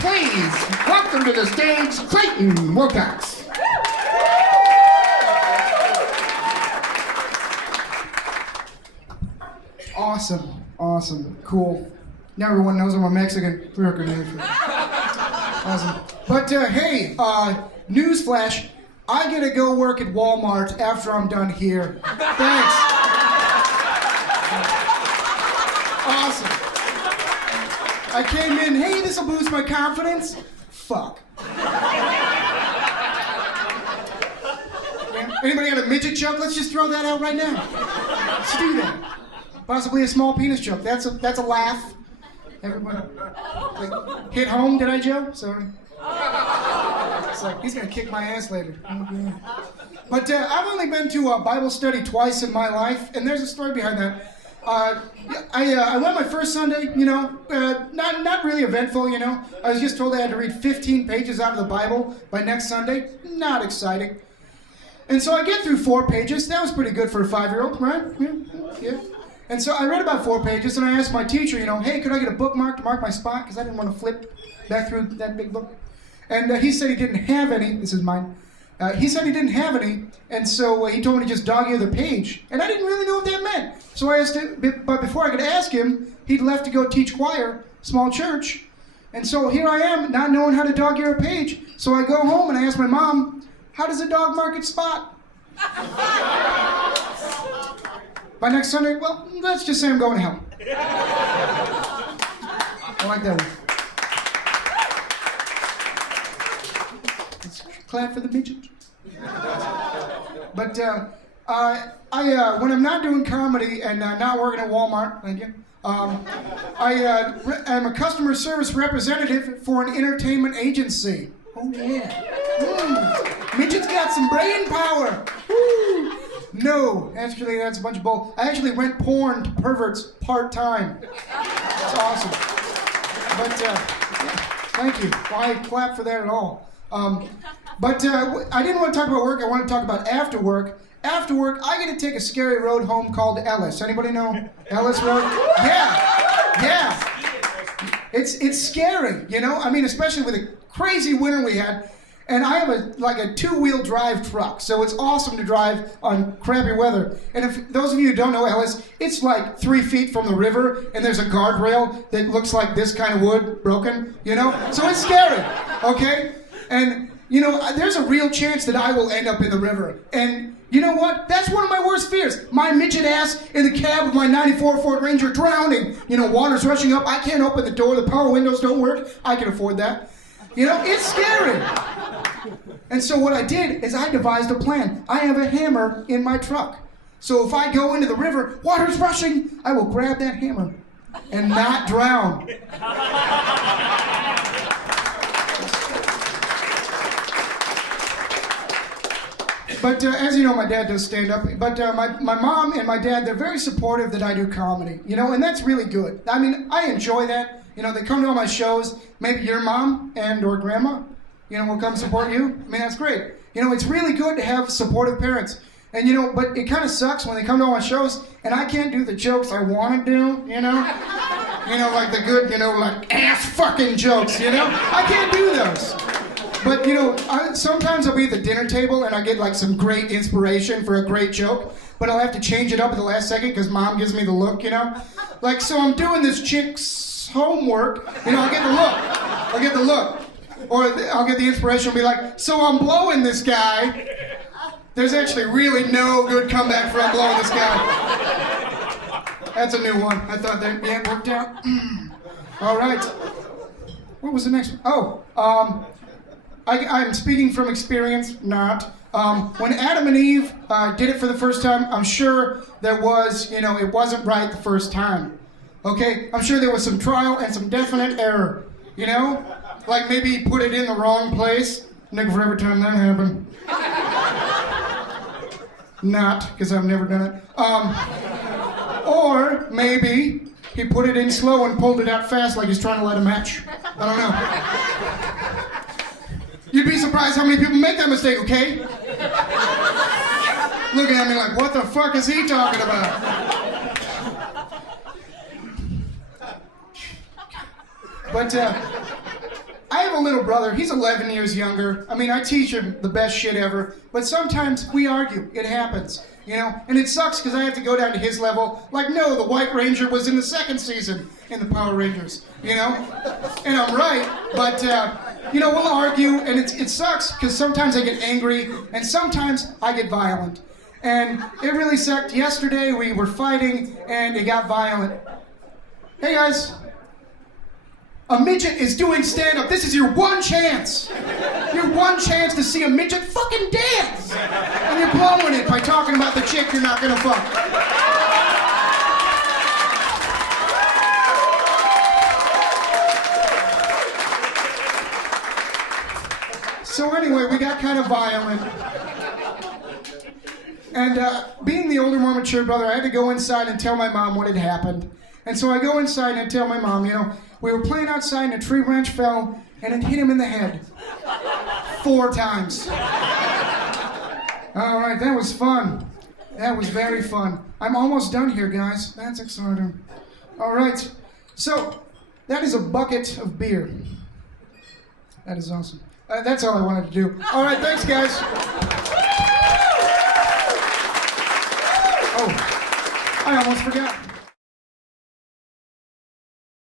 Please welcome to the stage, Clayton Wilcox. Awesome, cool. Now everyone knows I'm a Mexican. Awesome. But hey, newsflash, I get to go work at Walmart after I'm done here. Thanks. Awesome. I came in, hey, this will boost my confidence. Fuck. Yeah. Anybody got a midget joke? Let's just throw that out right now. Let's do that. Possibly a small penis joke. That's a laugh. Everybody, like, hit home, did I, Joe? Sorry. It's like, he's gonna kick my ass later. Okay. But I've only been to a Bible study twice in my life, and there's a story behind that. I went my first Sunday, not really eventful, I was just told I had to read 15 pages out of the Bible by next Sunday. Not exciting. And so I get through 4 pages. That was pretty good for a 5-year-old, right? Yeah. And so I read about 4 pages, and I asked my teacher, hey, could I get a bookmark to mark my spot? Because I didn't want to flip back through that big book. And he said he didn't have any. This is mine. He said he didn't have any, and so he told me to just dog-ear the page. And I didn't really know what that meant. So I asked him, but before I could ask him, he'd left to go teach choir, small church. And so here I am, not knowing how to dog-ear a page. So I go home and I ask my mom, how does a dog mark its spot? By next Sunday, well, let's just say I'm going to hell. I like that one. Let's clap for the midget. But when I'm not doing comedy and not working at Walmart, thank you, I am a customer service representative for an entertainment agency. Oh yeah. Midget's got some brain power. Woo. No, actually, that's a bunch of bull. I actually rent porn to perverts part-time. It's awesome. But, thank you. Why clap for that at all? But I didn't want to talk about work. I want to talk about after work. After work, I get to take a scary road home called Ellis. Anybody know Ellis Road? Yeah. It's scary, I mean, especially with the crazy winter we had. And I have a 2-wheel drive truck, so it's awesome to drive on crappy weather. And if those of you who don't know Ellis, it's like 3 feet from the river, and there's a guardrail that looks like this kind of wood, broken, So it's scary, okay? And, there's a real chance that I will end up in the river. And you know what? That's one of my worst fears. My midget ass in the cab of my 94 Ford Ranger drowning. Water's rushing up. I can't open the door. The power windows don't work. I can afford that. It's scary. And so what I did is I devised a plan. I have a hammer in my truck. So if I go into the river, water's rushing, I will grab that hammer and not drown. But as you know, my dad does stand-up. But my mom and my dad, they're very supportive that I do comedy. And that's really good. I mean, I enjoy that. They come to all my shows. Maybe your mom and or grandma, will come support you. I mean, that's great. It's really good to have supportive parents. And, but it kind of sucks when they come to all my shows and I can't do the jokes I want to do, like the good, like ass fucking jokes, I can't do those. But, sometimes I'll be at the dinner table and I get some great inspiration for a great joke, but I'll have to change it up at the last second because mom gives me the look, so I'm doing this chick's homework, I'll get the look. Or I'll get the inspiration and be like, so I'm blowing this guy. There's actually really no good comeback for I'm blowing this guy. That's a new one. I thought that worked out. All right. What was the next one? Oh, I'm speaking from experience, not. When Adam and Eve did it for the first time, I'm sure there was, it wasn't right the first time. Okay? I'm sure there was some trial and some definite error. Like maybe he put it in the wrong place. Nigga, for every time that happened. Not, because I've never done it. Or maybe he put it in slow and pulled it out fast like he's trying to light a match. I don't know. You'd be surprised how many people make that mistake, okay? Looking at me like, what the fuck is he talking about? But, I have a little brother. He's 11 years younger. I mean, I teach him the best shit ever. But sometimes we argue. It happens, you know? And it sucks because I have to go down to his level. Like, no, the White Ranger was in the second season in the Power Rangers, you know? And I'm right, but, you know, we'll argue, and it sucks because sometimes I get angry, and sometimes I get violent. And it really sucked. Yesterday we were fighting, and it got violent. Hey, guys. A midget is doing stand-up. This is your one chance. Your one chance to see a midget fucking dance. And you're blowing it by talking about the chick you're not gonna fuck. So anyway, we got kind of violent. And being the older, more mature brother, I had to go inside and tell my mom what had happened. And so I go inside and I tell my mom, you know, we were playing outside and a tree branch fell and it hit him in the head 4 times. All right, that was fun. That was very fun. I'm almost done here, guys. That's exciting. All right, so that is a bucket of beer. That is awesome. That's all I wanted to do. All right, thanks, guys. Oh, I almost forgot.